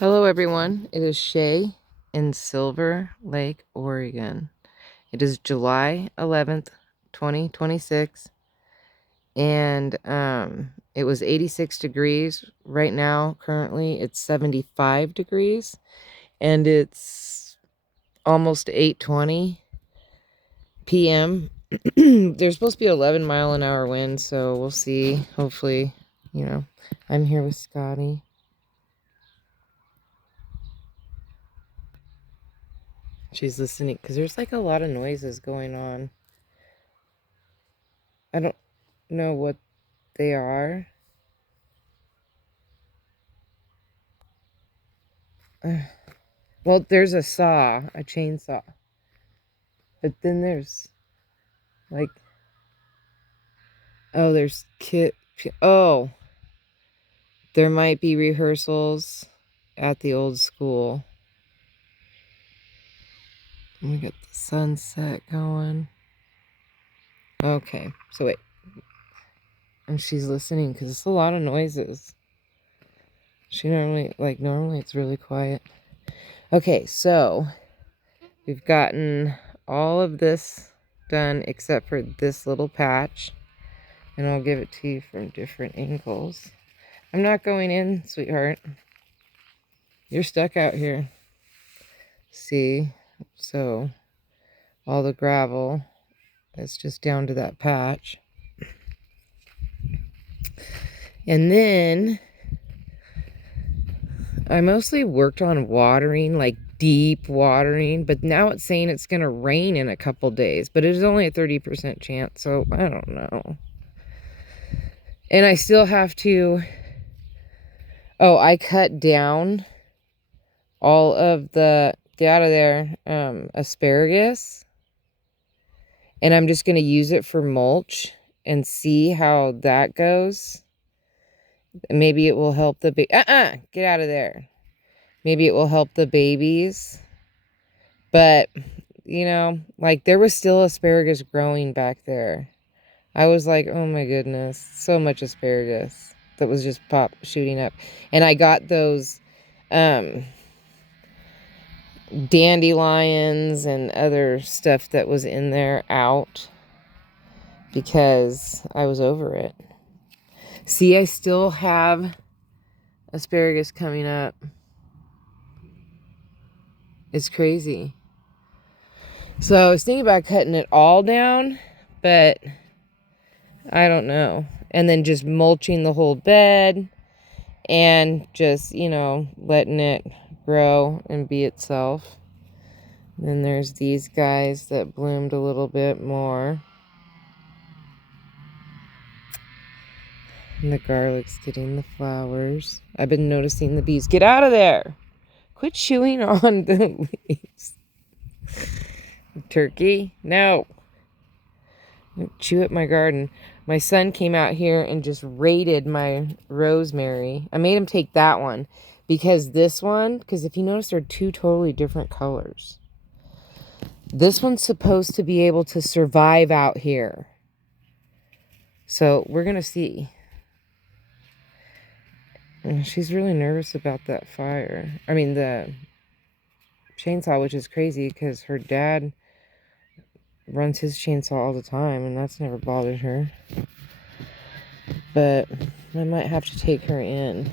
Hello everyone, it is Shay in Silver Lake, Oregon. It is July 11th, 2026, and it was 86 degrees. Right now, currently, it's 75 degrees, and it's almost 8:20 p.m. There's supposed to be 11-mile-an-hour wind, so we'll see. Hopefully, I'm here with Scotty. She's listening because there's like a lot of noises going on. I don't know what they are. Well, there's a chainsaw. But then there's like, oh, there's oh, there might be rehearsals at the old school. We got the sunset going. Okay, so wait. And she's listening because it's a lot of noises. Normally it's really quiet. Okay, so we've gotten all of this done except for this little patch. And I'll give it to you from different angles. I'm not going in, sweetheart. You're stuck out here. See? So, all the gravel is just down to that patch. And then, I mostly worked on watering, like deep watering. But now it's saying it's going to rain in a couple days. But it is only a 30% chance, so I don't know. And I still have to... Oh, I cut down all of the... Get out of there, asparagus. And I'm just going to use it for mulch and see how that goes. Maybe it will help the get out of there. Maybe it will help the babies. But, like there was still asparagus growing back there. I was like, oh my goodness, so much asparagus that was just shooting up. And I got those dandelions and other stuff that was in there out because I was over it. See, I still have asparagus coming up. It's crazy. So I was thinking about cutting it all down, but I don't know. And then just mulching the whole bed and just, letting it grow and be itself. And then there's these guys that bloomed a little bit more. And the garlic's getting the flowers. I've been noticing the bees. Get out of there! Quit chewing on the leaves. Turkey? No. Don't chew at my garden. My son came out here and just raided my rosemary. I made him take that one. Because if you notice, they're two totally different colors. This one's supposed to be able to survive out here. So, we're going to see. She's really nervous about that fire. I mean, the chainsaw, which is crazy because her dad runs his chainsaw all the time and that's never bothered her. But I might have to take her in.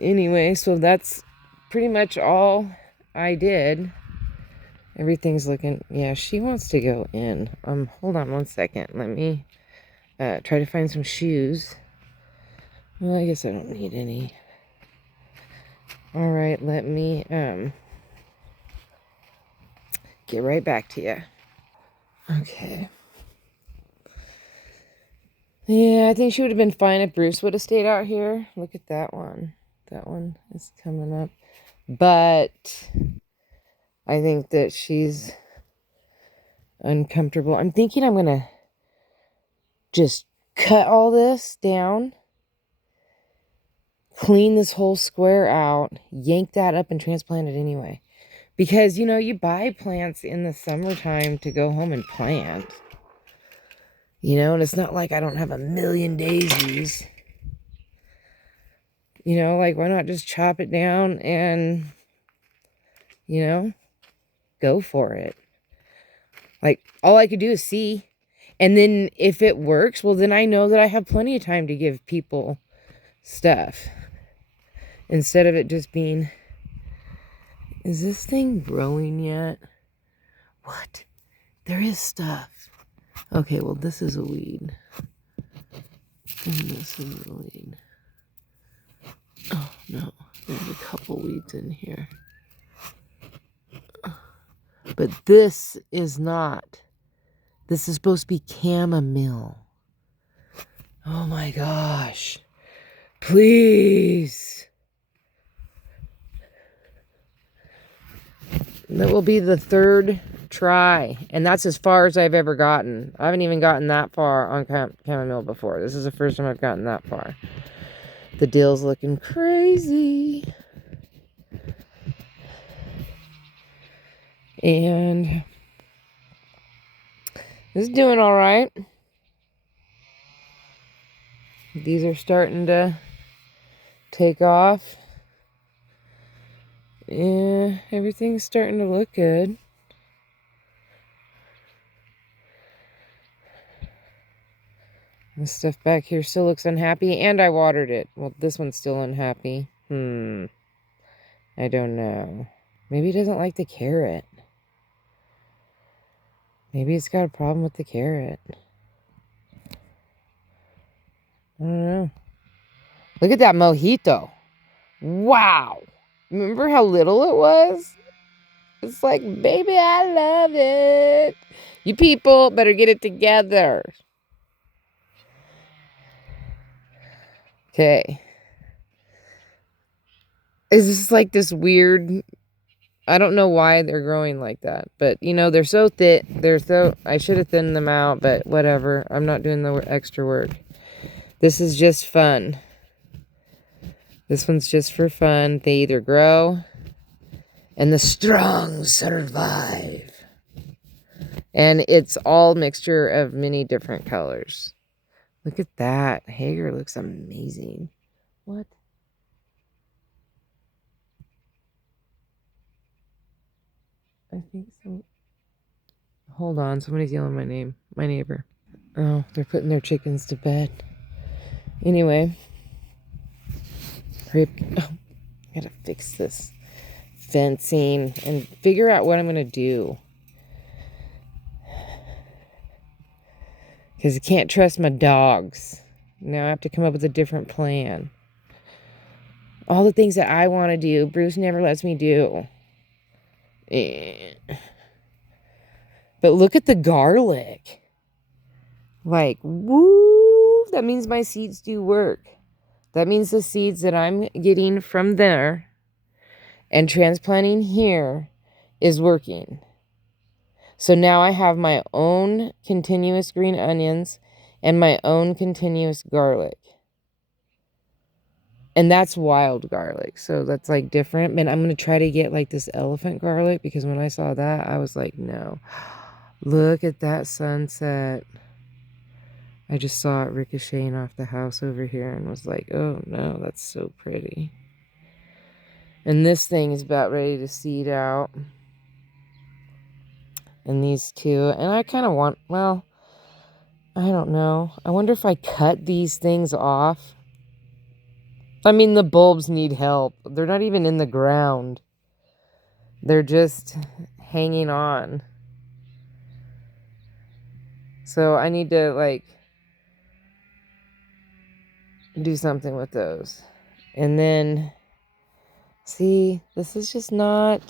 Anyway, so that's pretty much all I did. Everything's looking... Yeah, she wants to go in. Hold on one second. Let me try to find some shoes. Well, I guess I don't need any. Alright, let me get right back to you. Okay. Yeah, I think she would have been fine if Bruce would have stayed out here. Look at that one. That one is coming up. But I think that she's uncomfortable. I'm thinking I'm going to just cut all this down, clean this whole square out, yank that up and transplant it anyway. Because, you buy plants in the summertime to go home and plant. And it's not like I don't have a million daisies. You know, like, why not just chop it down and, you know, go for it? Like, all I could do is see. And then if it works, well, then I know that I have plenty of time to give people stuff. Instead of it just being, is this thing growing yet? What? There is stuff. Okay, well, this is a weed. And this is a weed. Oh, no. There's a couple weeds in here. But this is not. This is supposed to be chamomile. Oh my gosh. Please. That will be the third try. And that's as far as I've ever gotten. I haven't even gotten that far on chamomile before. This is the first time I've gotten that far. The dill's looking crazy. And it's doing all right. These are starting to take off. Yeah, everything's starting to look good. This stuff back here still looks unhappy, and I watered it. Well, this one's still unhappy. I don't know. Maybe it doesn't like the carrot. Maybe it's got a problem with the carrot. I don't know. Look at that mojito. Wow. Remember how little it was? It's like, baby, I love it. You people better get it together. Okay. It's just like this weird... I don't know why they're growing like that. But, you know, they're so thick. I should have thinned them out, but whatever. I'm not doing the extra work. This is just fun. This one's just for fun. They either grow, and the strong survive. And it's all mixture of many different colors. Look at that. Hager looks amazing. What? I think so. Hold on. Somebody's yelling my name. My neighbor. Oh, they're putting their chickens to bed. Anyway. I gotta fix this fencing and figure out what I'm gonna do. Because I can't trust my dogs. Now I have to come up with a different plan. All the things that I want to do, Bruce never lets me do. But look at the garlic. Like, woo! That means my seeds do work. That means the seeds that I'm getting from there and transplanting here is working. So now I have my own continuous green onions and my own continuous garlic. And that's wild garlic. So that's like different. And I'm going to try to get like this elephant garlic, because when I saw that, I was like, no. Look at that sunset. I just saw it ricocheting off the house over here and was like, oh no, that's so pretty. And this thing is about ready to seed out. And these two. And I kind of want, well, I don't know. I wonder if I cut these things off. I mean, the bulbs need help. They're not even in the ground. They're just hanging on. So I need to, like, do something with those. And then, see, this is just not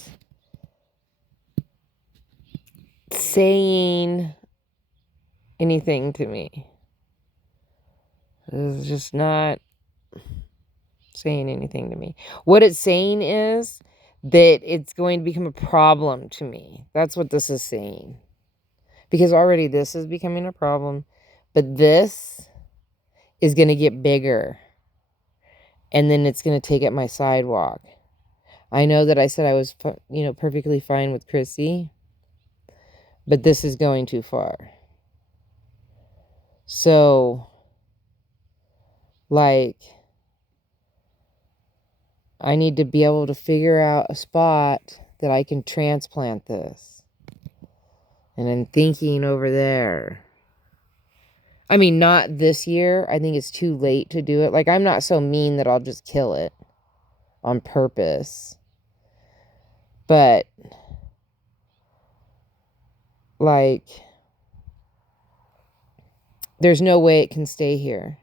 saying anything to me. This is just not saying anything to me. What it's saying is that it's going to become a problem to me. That's what this is saying. Because already this is becoming a problem. But this is going to get bigger. And then it's going to take up my sidewalk. I know that I said I was, perfectly fine with Chrissy. But this is going too far. So, like, I need to be able to figure out a spot that I can transplant this. And I'm thinking over there. I mean, not this year. I think it's too late to do it. Like, I'm not so mean that I'll just kill it on purpose. But, like, there's no way it can stay here.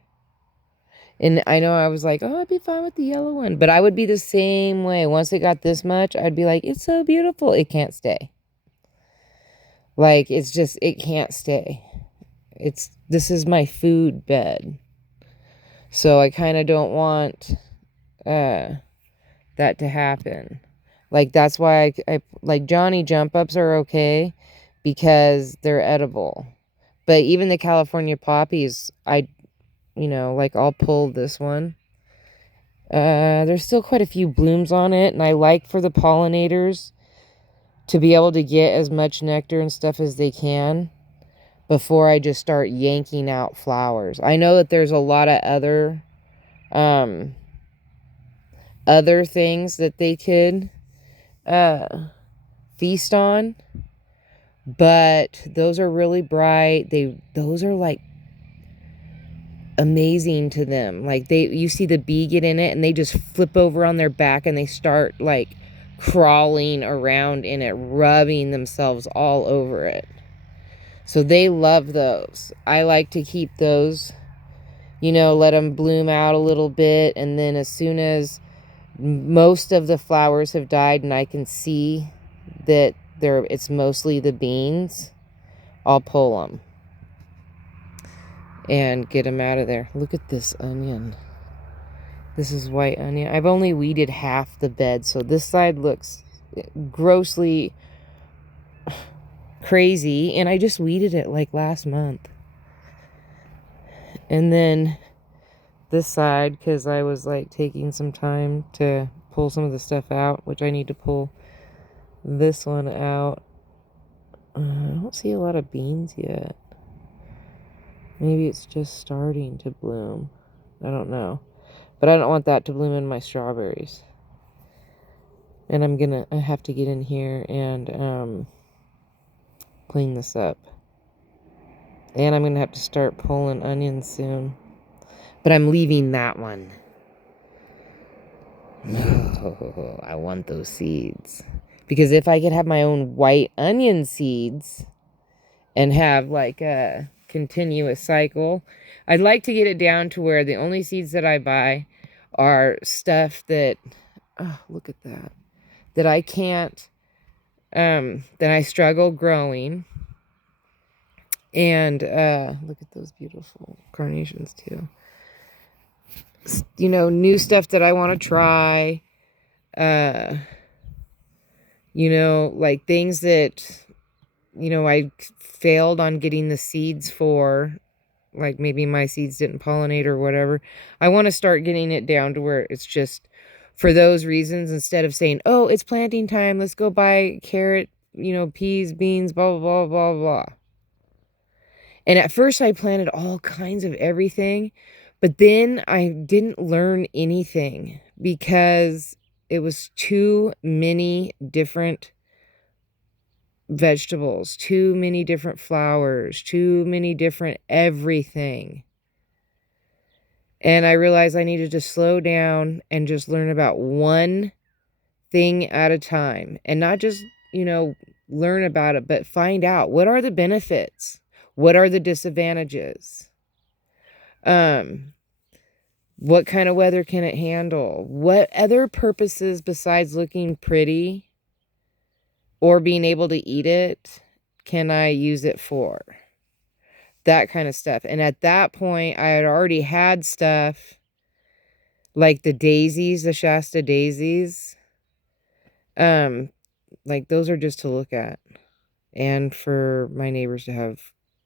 And I know I was like, oh, I'd be fine with the yellow one. But I would be the same way. Once it got this much, I'd be like, it's so beautiful. It can't stay. Like, it's just, it can't stay. This is my food bed. So I kind of don't want that to happen. Like, that's why I like Johnny jump ups are okay because they're edible. But even the California poppies, like I'll pull this one. There's still quite a few blooms on it, and I like for the pollinators to be able to get as much nectar and stuff as they can before I just start yanking out flowers. I know that there's a lot of other things that they could feast on, but those are really bright. Those are like amazing to them. Like you see the bee get in it and they just flip over on their back and they start like crawling around in it, rubbing themselves all over it. So they love those. I like to keep those, let them bloom out a little bit, and then as soon as most of the flowers have died and I can see that it's mostly the beans, I'll pull them and get them out of there. Look at this onion. This is white onion. I've only weeded half the bed, so this side looks grossly crazy, and I just weeded it like last month. And then this side, because I was like taking some time to pull some of the stuff out, which I need to pull this one out. I don't see a lot of beans yet. Maybe it's just starting to bloom. I don't know. But I don't want that to bloom in my strawberries. And I have to get in here and clean this up. And I'm going to have to start pulling onions soon. But I'm leaving that one. Oh, I want those seeds. Because if I could have my own white onion seeds and have like a continuous cycle, I'd like to get it down to where the only seeds that I buy are stuff that, oh, look at that, that I can't, that I struggle growing. And look at those beautiful carnations too. New stuff that I want to try. Like things that, I failed on getting the seeds for. Like maybe my seeds didn't pollinate or whatever. I want to start getting it down to where it's just for those reasons, instead of saying, oh, it's planting time, let's go buy carrot, peas, beans, blah, blah, blah, blah, blah. And at first I planted all kinds of everything, but then I didn't learn anything because it was too many different vegetables, too many different flowers, too many different everything. And I realized I needed to slow down and just learn about one thing at a time, and not just, learn about it, but find out what are the benefits, what are the disadvantages, what kind of weather can it handle, what other purposes besides looking pretty or being able to eat it can I use it for? That kind of stuff. And at that point, I had already had stuff like the daisies, the Shasta daisies. Like those are just to look at. And for my neighbors to have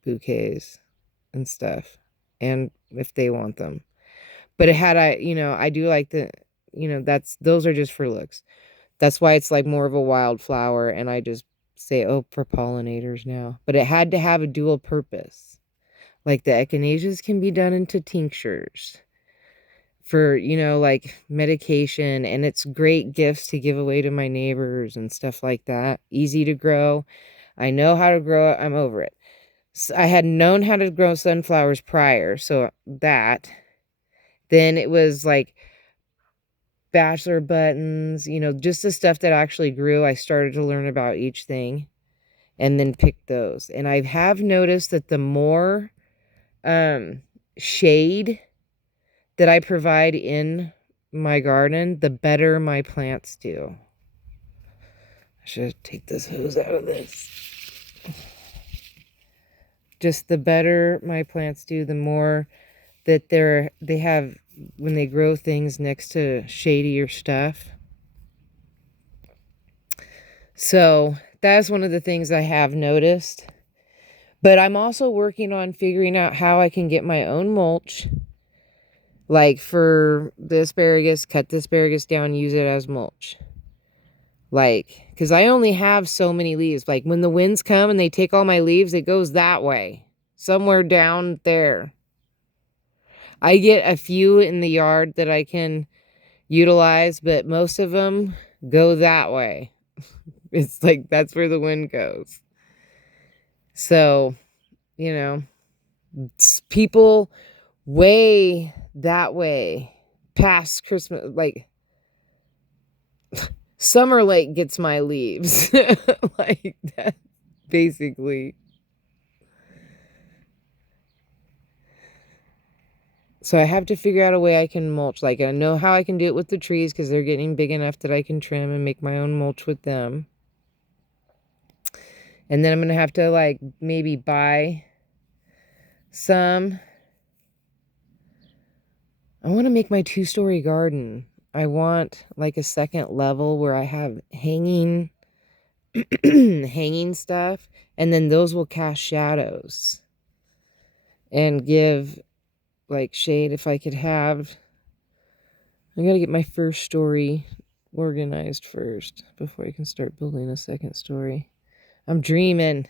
bouquets and stuff. And if they want them. But I do like those are just for looks. That's why it's like more of a wildflower, and I just say, oh, for pollinators now. But it had to have a dual purpose. Like the echinaceas can be done into tinctures. for, you know, like medication, and it's great gifts to give away to my neighbors and stuff like that. Easy to grow. I know how to grow it. I'm over it. So I had known how to grow sunflowers prior, so that. Then it was like bachelor buttons, you know, just the stuff that actually grew. I started to learn about each thing and then pick those. And I have noticed that the more shade that I provide in my garden, the better my plants do. I should take this hose out of this. Just the better my plants do, the more that they have when they grow things next to shadier stuff. So that's one of the things I have noticed. But I'm also working on figuring out how I can get my own mulch. Like for the asparagus, cut the asparagus down, use it as mulch. Like, because I only have so many leaves. Like when the winds come and they take all my leaves, it goes that way. Somewhere down there. I get a few in the yard that I can utilize, but most of them go that way. It's like that's where the wind goes. So, you know, people way that way past Christmas, like Summer Lake gets my leaves. Like that, basically. So I have to figure out a way I can mulch. Like I know how I can do it with the trees because they're getting big enough that I can trim and make my own mulch with them. And then I'm going to have to like maybe buy some. I want to make my 2-story garden. I want like a second level where I have hanging hanging stuff, and then those will cast shadows and give like shade. If I could have, I gotta get my first story organized first before I can start building a second story. I'm dreaming.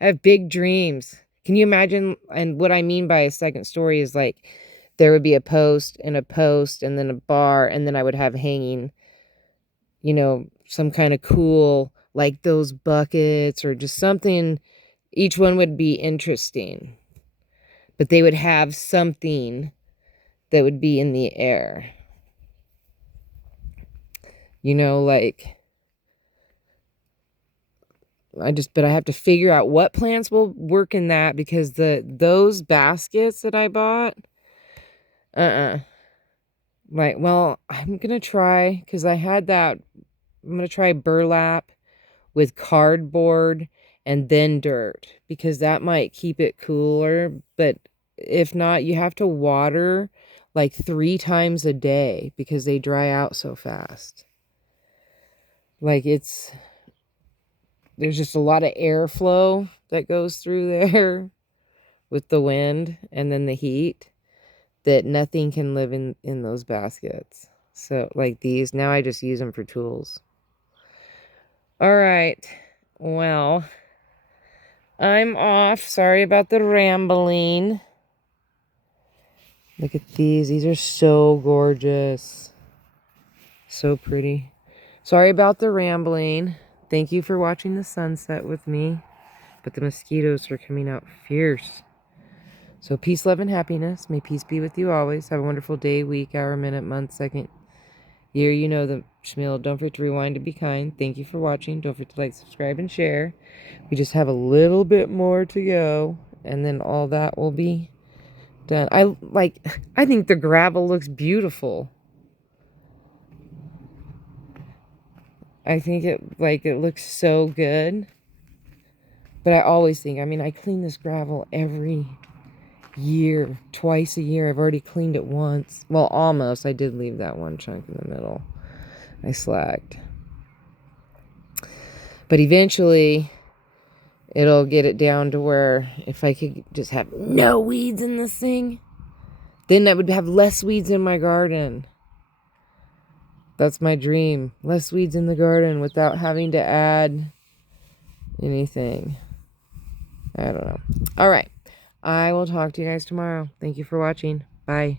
I have big dreams. Can you imagine? And what I mean by a second story is like there would be a post and then a bar, and then I would have hanging, you know, some kind of cool, like those buckets or just something. Each one would be interesting, but they would have something that would be in the air. You know, like but I have to figure out what plants will work in that, because those baskets that I bought, like, well, I'm gonna try, because I had that, I'm gonna try burlap with cardboard and then dirt, because that might keep it cooler. But if not, you have to water like 3 times a day because they dry out so fast. Like there's just a lot of airflow that goes through there with the wind and then the heat, that nothing can live in those baskets. So like these, now I just use them for tools. All right. Well, I'm off. Sorry about the rambling. Look at these. These are so gorgeous. So pretty. Sorry about the rambling. Thank you for watching the sunset with me. But the mosquitoes are coming out fierce. So peace, love, and happiness. May peace be with you always. Have a wonderful day, week, hour, minute, month, second, year. You know the schmill. Don't forget to rewind to be kind. Thank you for watching. Don't forget to like, subscribe, and share. We just have a little bit more to go, and then all that will be done. I think the gravel looks beautiful. I think it looks so good. But I always think, I mean, I clean this gravel every year, twice a year. I've already cleaned it once. Well, almost. I did leave that one chunk in the middle. I slacked. But eventually, it'll get it down to where if I could just have no weeds in this thing, then I would have less weeds in my garden. That's my dream. Less weeds in the garden without having to add anything. I don't know. All right. I will talk to you guys tomorrow. Thank you for watching. Bye.